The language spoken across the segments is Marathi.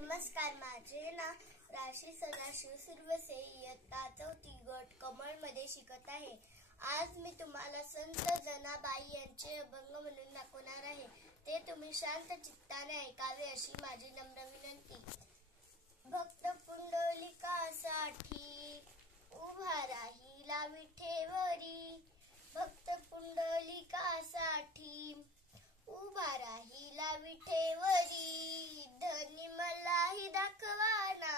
नमस्कार, माझे नाव राशी सदाशिव सुरवसे, इयत्ता 4 गट कमळ मध्ये शिकत आहे। आज मी तुम्हाला संत जनाबाई यांचे अभंग म्हणून दाखवणार आहे। ते तुम्ही शांत चित्ताने ऐकावे अशी माझी नम्र विनंती। भक्त पुंडलिकासाठी उभा राहिला विठेवरी, भक्त पुंडलिकासाठी उभा राहिला विठेवरी, धनी मलाही दाखवाना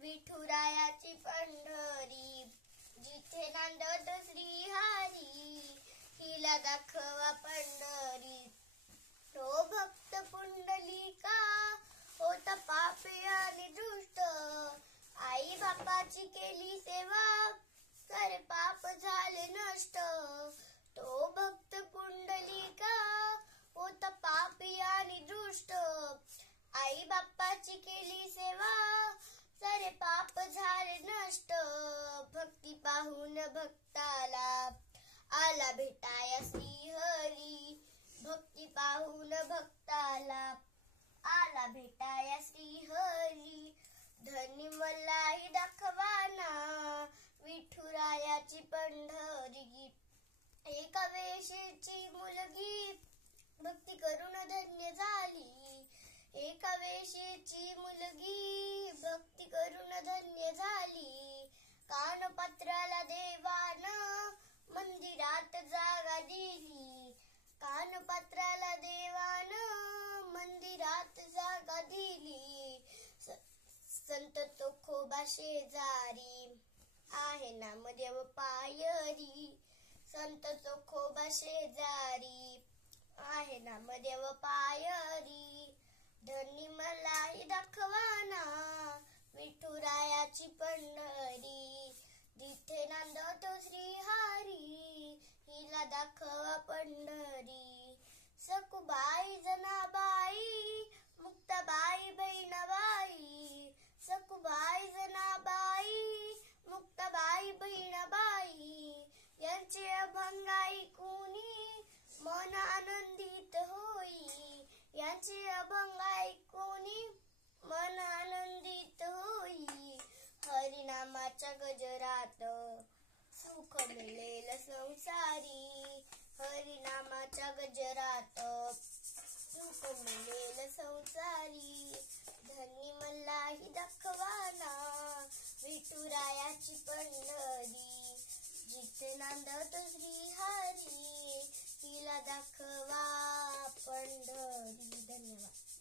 विठुरायाची पंढरी, जिथे नांदत श्रीहरी हिला दाखवा पंढरी। तो भक्त पुंडलिका होता पापी आणि दुष्ट, आई बापाची केली सेवा सारे पाप झाले नष्ट। तो भक्त पुंडलिका होता पापी आणि दुष्ट, आई बापाची केली सेवा सारे पाप झाले नष्ट। भक्ती पाहून भक्ताला आला भेटाया श्रीहरी, भक्ती पाहून भक्ताला आला भेटाया श्रीहरी, धनी मलाही दाखवाना विठुरायाची पंढरी। एका वेशीची मुलगी भक्ती करून धन्य झाली, एका वेशीची मुलगी भक्ती करून धन्य झाली। कानपत्राला देवानं मंदिरात जागा दिली, कानपत्राला देवानं मंदिरात जागा दिली। संत तुकोबा शेजारी आहे नामदेव पायरी, संत तुकोबा शेजारी आहे नामदेव पायरी, धनी मलाही दाखवाना विठुरायाची पंढरी, जिथे नांदतो श्रीहरी हिला दाखवा पंढरी। सकुबाई जनाबाई मुक्ताबाई बहिणाबाई, सकुबाई जनाबाई मुक्ताबाई बहिणाबाई, यांचे अभंग ऐकूनी मन आनंदित होई, यांचे अभंग ऐकूनी मन आनंदित होई। हरिनामाच्या गजरात सुख मिळेल संसारी, हरिनामाच्या गजरात सुख मिळेल संसारी, धनी मलाही दाखवाना विठुरायाची पंढरी, जिथे नांदतो श्रीहरी हिला दाखवा पंढरी। धन्यवाद।